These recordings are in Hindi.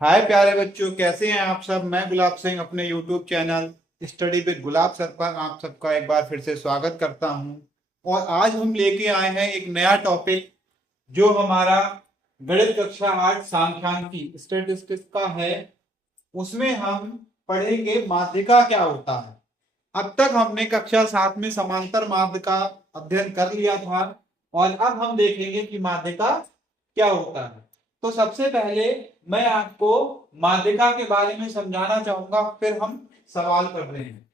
हाय प्यारे बच्चों, कैसे हैं आप सब। मैं गुलाब सिंह अपने YouTube channel study with gulab sir पर आप सबका एक बार फिर से स्वागत करता हूं। और आज हम लेके आए हैं एक नया टॉपिक जो हमारा गणित कक्षा 8 सांख्यिकी स्टैटिस्टिक्स का है। उसमें हम पढ़ेंगे माध्यिका क्या होता है। अब तक हमने कक्षा 7 में समांतर माध्य का अध्ययन कर लिया था और अब हम देखेंगे कि माध्यिका क्या होता है। तो सबसे पहले मैं आपको माध्यिका के बारे में समझाना चाहूंगा, फिर हम सवाल कर रहे हैं।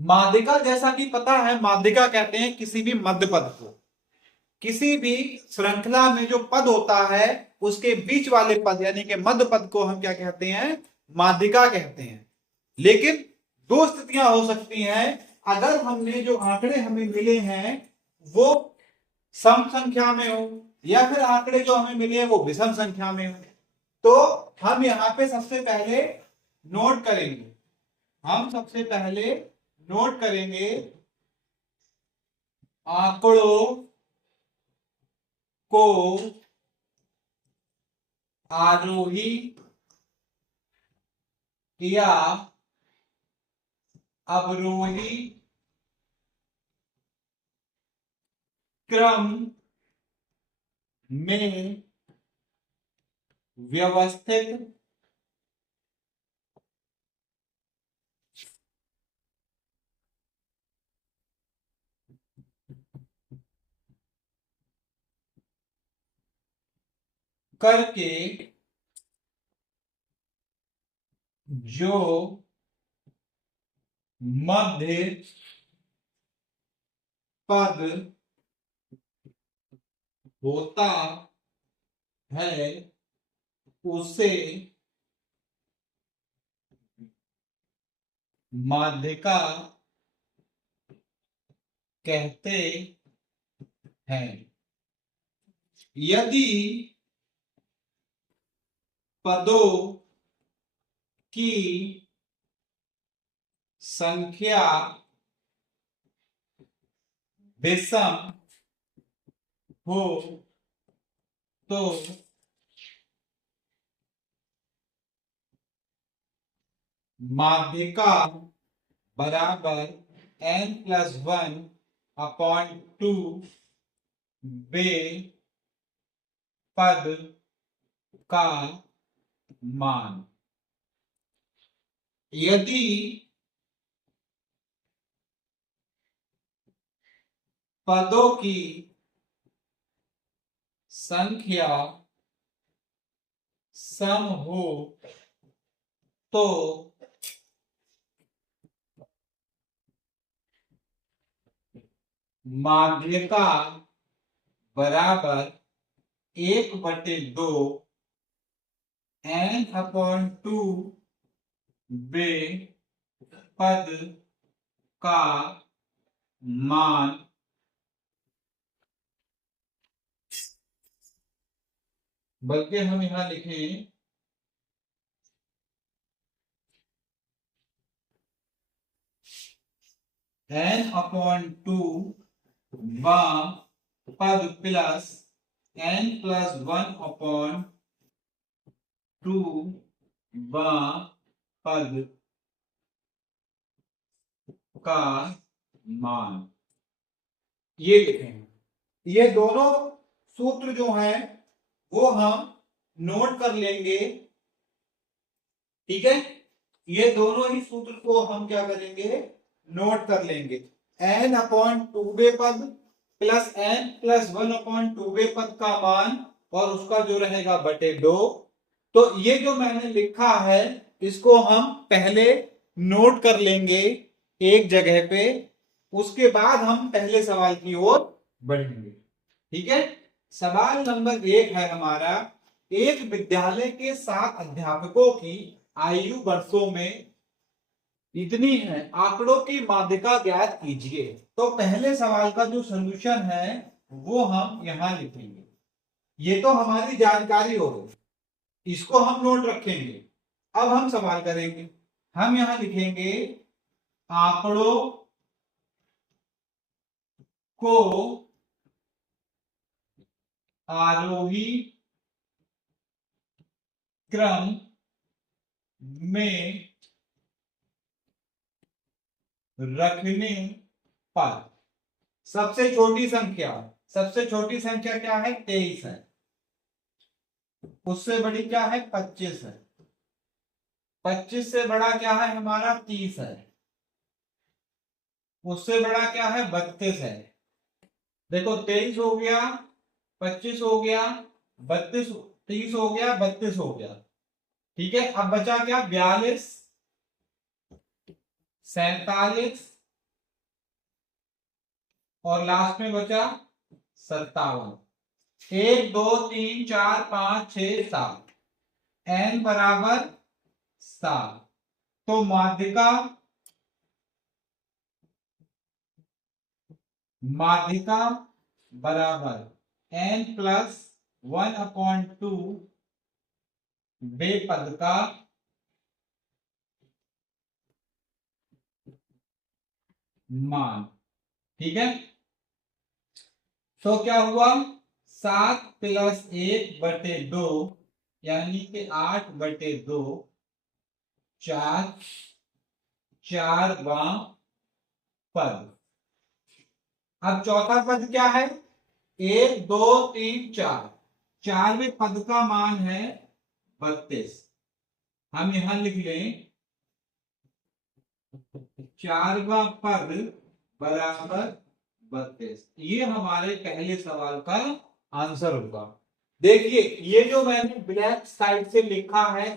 माध्यिका जैसा कि पता है, माध्यिका कहते हैं किसी भी मध्य पद को। किसी भी श्रृंखला में जो पद होता है उसके बीच वाले पद यानी कि मध्य पद को हम क्या कहते हैं, माध्यिका कहते हैं। लेकिन दो स्थितियां हो सकती हैं। अगर हमने जो आंकड़े हमें मिले हैं वो सम संख्या में हो, या फिर आंकड़े जो हमें मिले हैं वो विषम संख्या में हो, तो हम यहां पे सबसे पहले नोट करेंगे। हम सबसे पहले नोट करेंगे आंकड़ों को आरोही या अवरोही क्रम में व्यवस्थित करके जो मध्य पद होता है उसे माध्यिका कहते हैं। यदि पदों की संख्या विषम हो तो माध्यिका बराबर n+1/2 वे पद का मान। यदि पदों की संख्या सम हो तो माध्यिका बराबर 1/2 n/2 वे पद का मान बल्कि हम यहां लिखें n/2 वां पद प्लस n+1/2 वां पद का मान। ये लिखेंगे। ये दोनों सूत्र जो हैं वो हम नोट कर लेंगे। ठीक है, ये दोनों ही सूत्र को हम क्या करेंगे, नोट कर लेंगे। n/2 पद प्लस n+1/2 पद का मान और उसका जो रहेगा बटे 2। तो ये जो मैंने लिखा है इसको हम पहले नोट कर लेंगे एक जगह पे, उसके बाद हम पहले सवाल की ओर बढ़ेंगे। ठीक है, सवाल नंबर 1 है हमारा। एक विद्यालय के 7 अध्यापकों की आयु वर्षों में इतनी है, आंकड़ों की माध्यिका ज्ञात कीजिए। तो पहले सवाल का जो सॉल्यूशन है वो हम यहां लिखेंगे। ये तो हमारी जानकारी हो गई, इसको हम नोट रखेंगे। अब हम सवाल करेंगे। हम यहां लिखेंगे आंकड़ों को आरोही क्रम में रखने पर सबसे छोटी संख्या क्या है? 23 है। उससे बड़ी क्या है? 25 है। 25 से बड़ा क्या है हमारा? 30 है। उससे बड़ा क्या है? 32 है। देखो 23 हो गया, 25 हो गया, 32, 30 हो गया, 32 हो गया। ठीक है, अब बचा क्या? 42, 47 और लास्ट में बचा 57। 1 2 3 4 5 6 7, n बराबर 7। तो माध्यिका बराबर n+1/2 बेपद का मान। ठीक है, तो क्या हुआ? 7+1/2 यानी कि 8/2, 4वां पद। अब चौथा पद क्या है? 1 2 3 4, 4वें पद का मान है 32। हम यहां लिख लें 4वां पद बराबर 32। ये हमारे पहले सवाल का आंसर होगा। देखिए ये जो मैंने ब्लैक साइड से लिखा है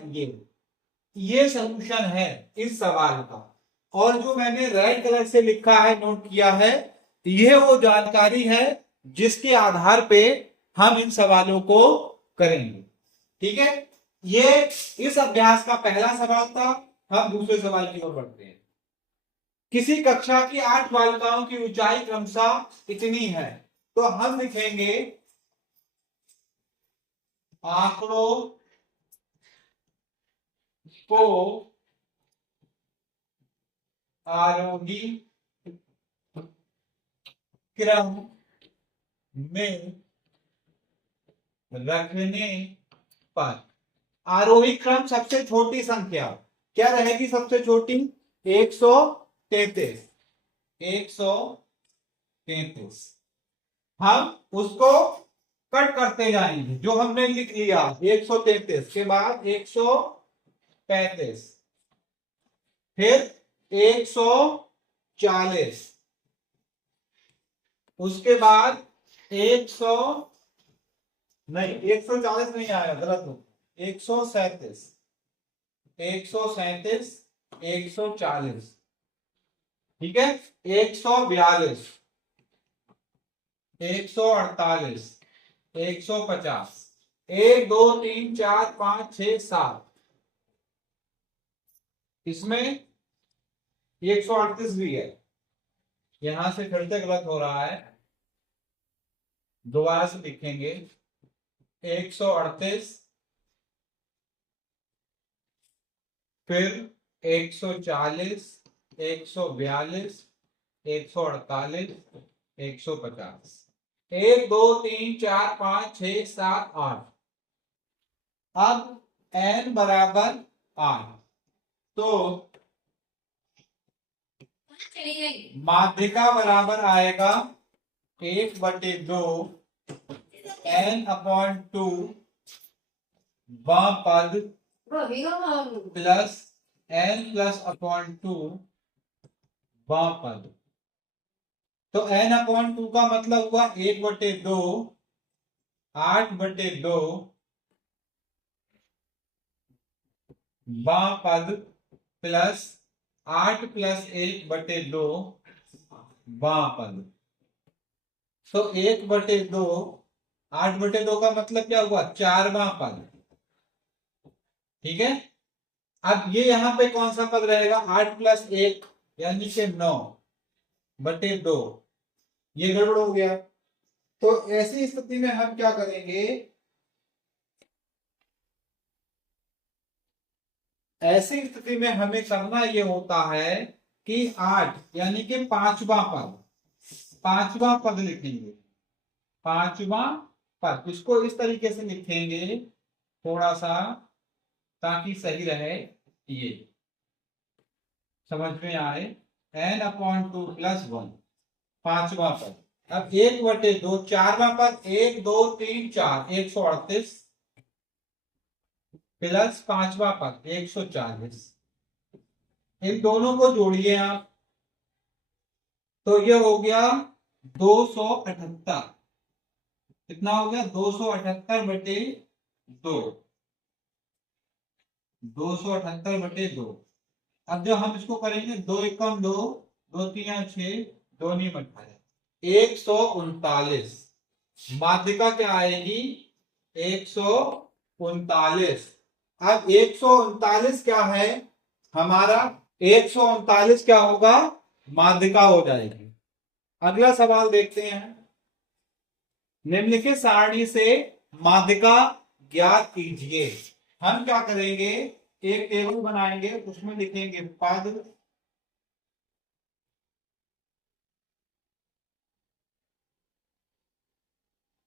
ये सॉल्यूशन है इस सवाल का, और जो मैंने रेड कलर से लिखा है, नोट किया है, यह वो जानकारी है जिसके आधार पे हम इन सवालों को करेंगे। ठीक है, ये इस अभ्यास का पहला सवाल था। हम दूसरे सवाल की ओर बढ़ते हैं। किसी कक्षा की 8 बालिकाओं की ऊंचाई क्रमशः इतनी है, तो हम लिखेंगे आंकड़ों को आरोही क्रम में रखने पर। आरोही क्रम सबसे छोटी संख्या क्या रहेगी? सबसे छोटी 133। 133 हम उसको कट करते जाएंगे। जो हमने लिख लिया 133 के बाद 135, फिर 140, उसके बाद 100 नहीं, 140 नहीं आया, गलत हो। 137, 137, 140, ठीक है, 142, 148, 150, 1 2 3 4 5 6 7, इसमें 138 भी है। यहां से फिर से गलत हो रहा है, दोबारा से लिखेंगे 138, फिर 140, 142, 148, 150, 1 2 3 4 5 6 7 8। अब n बराबर 8, तो माध्यिका बराबर आएगा 1/2 n/2 बां पद प्लस n+/2 बां पद। तो n/2 का मतलब हुआ 1/2, 8/2 बां पद प्लस 8 + 1/2 बां पद। तो 1/2, 8/2 का मतलब क्या हुआ? 4वां पद। ठीक है, अब ये यहां पे कौन सा पद रहेगा? 8 + 1 यानी कि 9/2, ये गड़बड़ हो गया। तो ऐसी स्थिति में हम क्या करेंगे? ऐसी स्थिति में हमें करना ये होता है कि 8 यानी कि 5वां पद, 5वां पद लिखेंगे। 5वां पद, इसको इस तरीके से लिखेंगे, थोड़ा सा ताकि सही रहे, ये समझ में आए। n/2 + 1 पांचवा पद। अब 1/2 चारवा पद 1 2 3 4 138 प्लस पांचवा पद 140। इन दोनों को जोड़िए आप, तो ये हो गया 278। कितना हो गया? 278/2। 278/2। अब जब हम इसको करेंगे 2 एकम 2, 2 3 6, 2 9 18, 139। माध्यिका क्या आएगी? 139। अब 139 क्या है हमारा? 139 क्या होगा? माध्यिका हो जाएगी। अगला सवाल देखते हैं। निम्नलिखित सारणी से माध्यिका ज्ञात कीजिए। हम क्या करेंगे? एक टेबल बनाएंगे, उसमें लिखेंगे पद,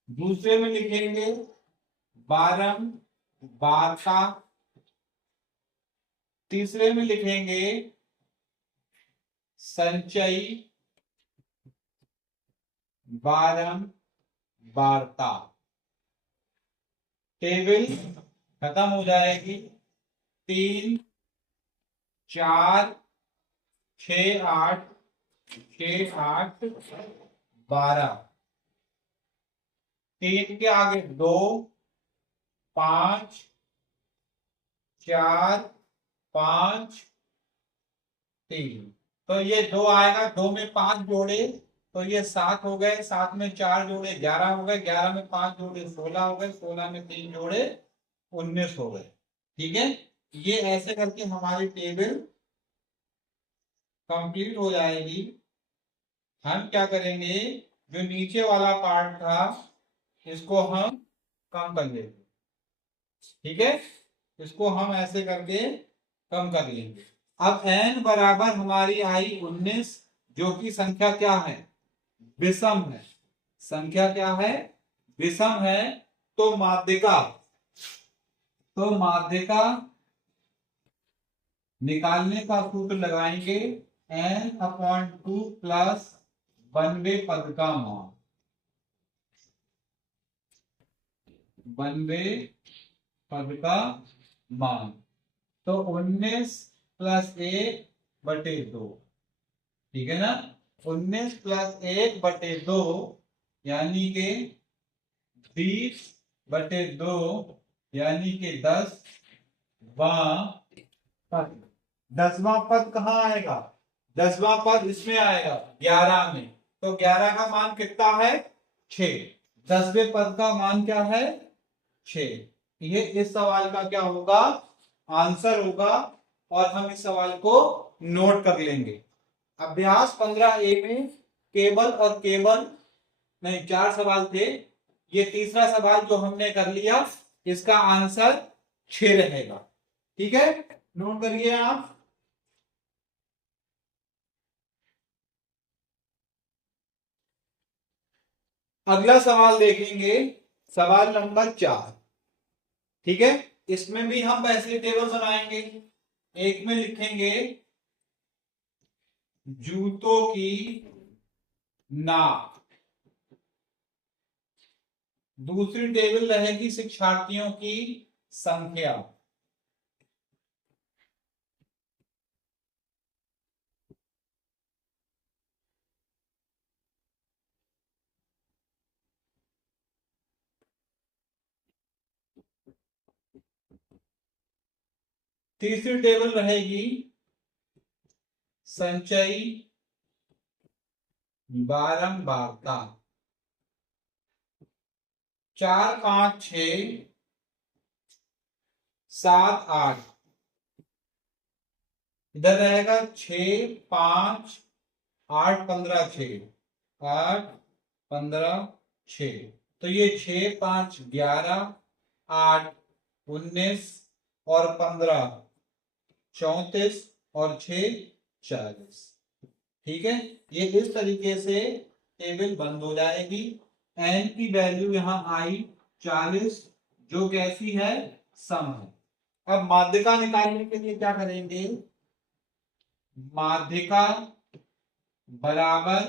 दूसरे में लिखेंगे बारंबारता, तीसरे में लिखेंगे संचयी बारंबारता। टेबल खत्म हो जाएगी। 3 4 6 8 6 8 12। 3 के आगे 2 5 4 5 3। तो ये 2 आएगा, 2 में 5 जोड़े तो ये 7 हो गए, 7 में 4 जोड़े 11 हो गए, 11 में 5 जोड़े 16 हो गए, 16 में 3 जोड़े 19 हो गए। ठीक है, ये ऐसे करके हमारी टेबल कंप्लीट हो जाएगी। हम क्या करेंगे? जो नीचे वाला पार्ट था इसको हम कम कर लेंगे। ठीक है, इसको हम ऐसे करके कम कर लेंगे। अब n बराबर हमारी आई 19, जो कि संख्या क्या है? विषम है। संख्या क्या है? विषम है। तो माध्यिका निकालने का सूत्र लगाएंगे n/2 प्लस 92 पद का मान। 92 पद का मान। तो 19 + 1/2। ठीक है ना? 19 + 1/2 यानी के 20/2 यानी के 10वां पद। 10वां पद कहाँ आएगा? 10वां पद इसमें आएगा 11 में। तो 11 का मान कितना है? 6। 10वें पद का मान क्या है? 6। ये इस सवाल का क्या होगा? आंसर होगा। और हम इस सवाल को नोट कर लेंगे। अभ्यास 15A में केवल और केवल नहीं 4 सवाल थे। ये तीसरा सवाल जो हमने कर लिया, इसका आंसर 6 रहेगा। ठीक है, नोट करिए आप। अगला सवाल देखेंगे, सवाल नंबर 4। ठीक है, इसमें भी हम ऐसे टेबल बनाएंगे। एक में लिखेंगे जूतों की नाप, दूसरी टेबल रहेगी शिक्षार्थियों की संख्या, तीसरी टेबल रहेगी संचयी बारंबारता। 4 5 6 7 8। इधर रहेगा 6 5 8 15 6 8 15 6। तो ये 6 5 11 8 19 और 15 34 और 6 40। ठीक है, ये इस तरीके से टेबल बंद हो जाएगी। n की वैल्यू यहां आई 40, जो कैसी है? सम है। अब माध्यिका निकालने के लिए क्या करेंगे, माध्यिका बराबर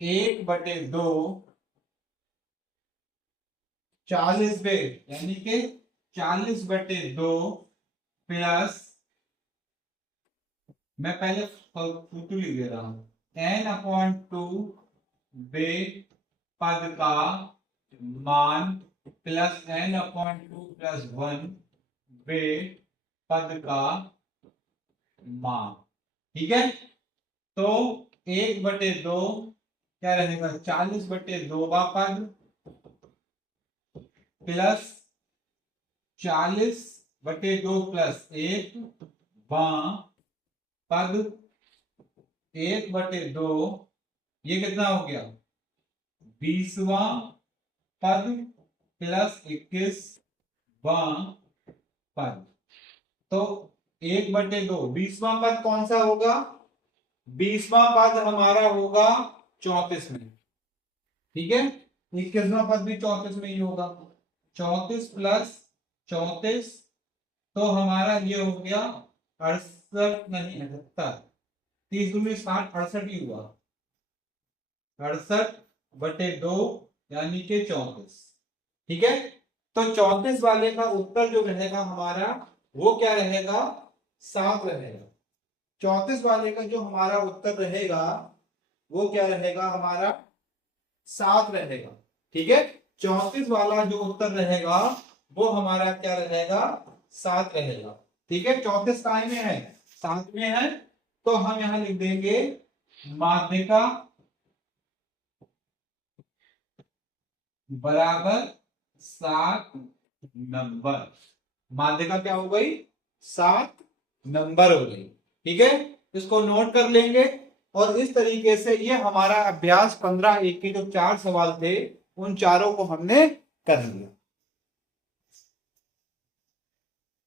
1/2 40 बेग, यानी कि 40/2 प्लस, मैं पहले फूटू लिख दे रहा हूं, n/2 बे पद का मान प्लस n/2 प्लस 1 बे पद का मान। ठीक है, तो 1/2 क्या रहेगा, 40/2 पद प्लस 40/2 प्लस 1 पद 1/2, ये कितना हो गया, 20वां पद प्लस 21वां पद। तो 1/2 20वां पद कौन सा होगा, 20वां पद हमारा होगा 34 में। ठीक है, 21वां पद भी 34 में ही होगा, 34 प्लस 34, तो हमारा ये हो गया 68, नहीं 78, 30 दूनी 60, 68 ही हुआ, 68/2 यानी कि 34। ठीक है, तो 34 वाले का उत्तर जो रहेगा हमारा वो क्या रहेगा, 7 रहेगा। 34 वाले का जो हमारा उत्तर रहेगा वो क्या रहेगा, हमारा 7 रहेगा। ठीक है, 34 वाला जो उत्तर रहेगा वो हमारा क्या रहेगा, 7 रहेगा। ठीक है, 34 काय में है, 7 में है, तो हम यहां लिख देंगे माध्यिका बराबर 7 नंबर। माध्यिका क्या हो गई, 7 नंबर हो गई। ठीक है, इसको नोट कर लेंगे। और इस तरीके से ये हमारा अभ्यास 15 1 के जो 4 सवाल थे उन चारों को हमने कर लिया।